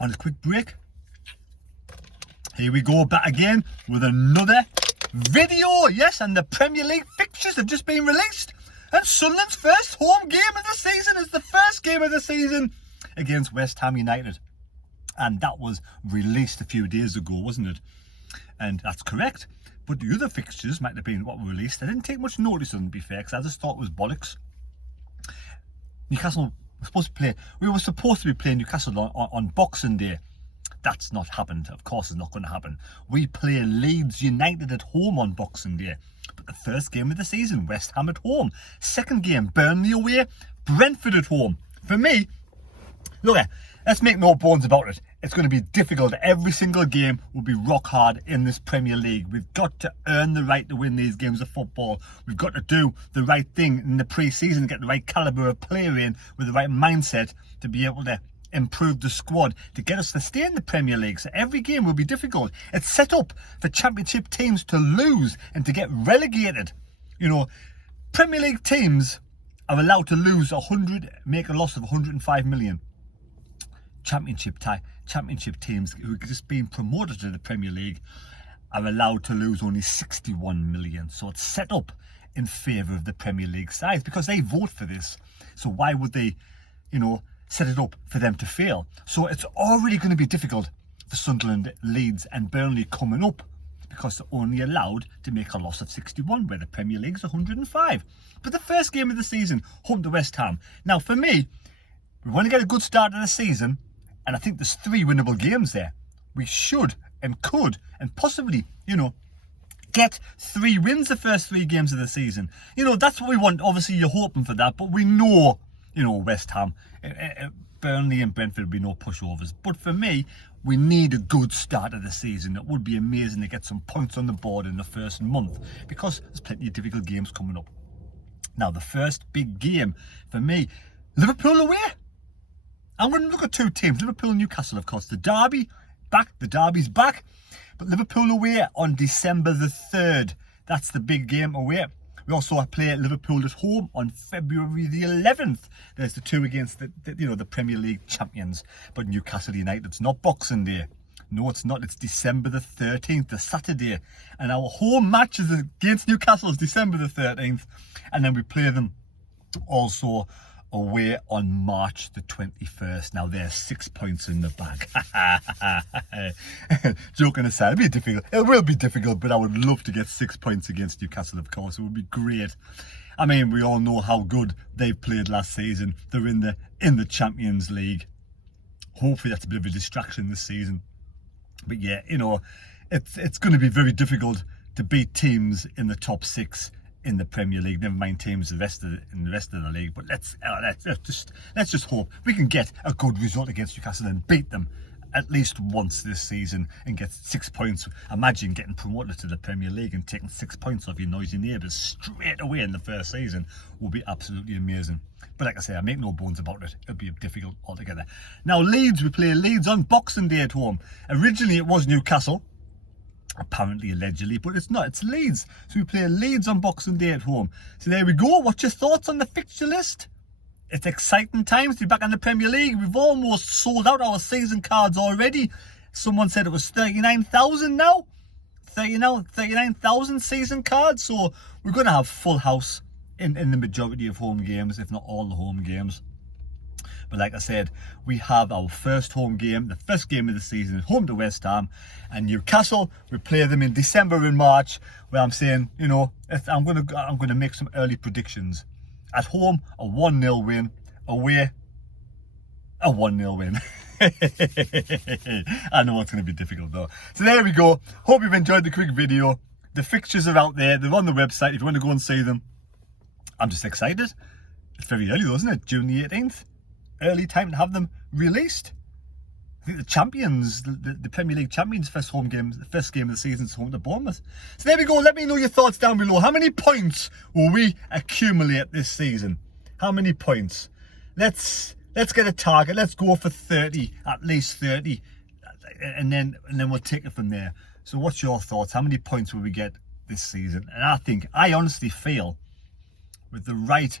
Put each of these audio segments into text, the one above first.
on a quick break. Here we go back again with another video. Yes, and the Premier League fixtures have just been released. And Sunderland's first home game of the season is the first game of the season against West Ham United. And that was released a few days ago, wasn't it? And that's correct. But the other fixtures might have been what were released. I didn't take much notice of them, to be fair, because I just thought it was bollocks. Newcastle we were supposed to be playing Newcastle on Boxing Day. That's not happened. Of course, it's not going to happen. We play Leeds United at home on Boxing Day. But the first game of the season, West Ham at home. Second game, Burnley away, Brentford at home. For me, look, let's make no bones about it. It's going to be difficult. Every single game will be rock hard in this Premier League. We've got to earn the right to win these games of football. We've got to do the right thing in the pre-season, get the right calibre of player in with the right mindset to be able to improve the squad to get us to stay in the Premier League. So every game will be difficult. It's set up for Championship teams to lose and to get relegated. You know, Premier League teams are allowed to lose make a loss of 105 million. Championship teams who have just been promoted to the Premier League are allowed to lose only 61 million. So it's set up in favour of the Premier League sides because they vote for this. So why would they, set it up for them to fail? So it's already going to be difficult for Sunderland, Leeds and Burnley coming up because they're only allowed to make a loss of 61 where the Premier League's 105. But the first game of the season, home to West Ham. Now for me, we want to get a good start to the season. And I think there's 3 winnable games there. We should and could and possibly, get 3 wins the first 3 games of the season. That's what we want. Obviously, you're hoping for that. But we know, West Ham, Burnley and Brentford will be no pushovers. But for me, we need a good start of the season. It would be amazing to get some points on the board in the first month because there's plenty of difficult games coming up. Now, the first big game for me, Liverpool away. I'm going to look at 2 teams, Liverpool and Newcastle, of course. The derby's back. But Liverpool away on December the 3rd. That's the big game away. We also play Liverpool at home on February the 11th. There's the 2 against the Premier League champions. But Newcastle United's not Boxing Day. No, it's not. It's December the 13th, the Saturday. And our home match is against Newcastle is December the 13th. And then we play them also away on March the 21st. Now there's 6 points in the bag. Joking aside, it'll be difficult. It will be difficult, but I would love to get 6 points against Newcastle, of course. It would be great. I mean, we all know how good they played last season. They're in the Champions League. Hopefully that's a bit of a distraction this season. But yeah, it's going to be very difficult to beat teams in the top 6 in the Premier League, never mind teams in the rest of the league. But let's just hope we can get a good result against Newcastle and beat them at least once this season and get 6 points. Imagine getting promoted to the Premier League and taking 6 points off your noisy neighbours straight away in the first season would be absolutely amazing. But like I say, I make no bones about it. It'll be difficult altogether. Now Leeds, we play Leeds on Boxing Day at home. Originally it was Newcastle. Apparently, allegedly, but it's not. It's Leeds. So we play Leeds on Boxing Day at home. So there we go. What's your thoughts on the fixture list? It's exciting times to be back in the Premier League. We've almost sold out our season cards already. Someone said it was 39,000 now. 39,000 season cards. So we're going to have full house in the majority of home games, if not all the home games. But like I said, we have our first home game, the first game of the season, home to West Ham. And Newcastle, we play them in December and March, where I'm saying, I'm going to make some early predictions. At home, a 1-0 win. Away, a 1-0 win. I know it's going to be difficult though. So there we go. Hope you've enjoyed the quick video. The fixtures are out there. They're on the website if you want to go and see them. I'm just excited. It's very early though, isn't it? June the 18th. Early time to have them released. I think the champions, the Premier League champions, the first game of the season is home to Bournemouth. So there we go. Let me know your thoughts down below. How many points will we accumulate this season? How many points? Let's get a target. Let's go for 30, at least 30, and then we'll take it from there. So what's your thoughts? How many points will we get this season? And I honestly feel with the right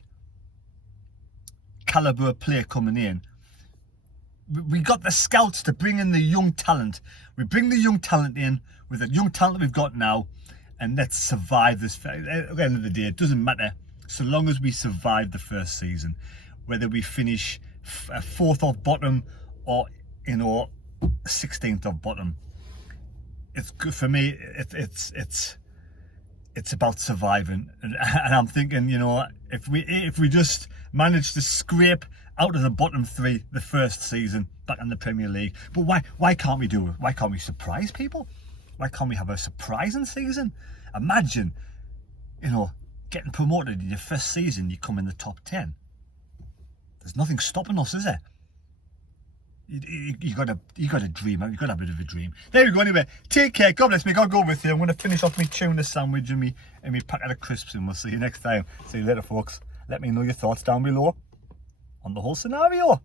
calibre of player coming in, we got the scouts to bring in the young talent. We bring the young talent in with the young talent we've got now, and let's survive this. At the end of the day, it doesn't matter so long as we survive the first season, whether we finish fourth off bottom or 16th off bottom. It's good for me. It's about surviving, and I'm thinking, if we just manage to scrape out of the bottom three the first season back in the Premier League, but why can't we do it? Why can't we surprise people? Why can't we have a surprising season? Imagine, getting promoted in your first season, you come in the top 10. There's nothing stopping us, is there? You got to dream out. You got to have a bit of a dream. There we go. Anyway, take care. God bless me. God go with you. I'm going to finish off my tuna sandwich and me packet of crisps, and we'll see you next time. See you later, folks. Let me know your thoughts down below on the whole scenario.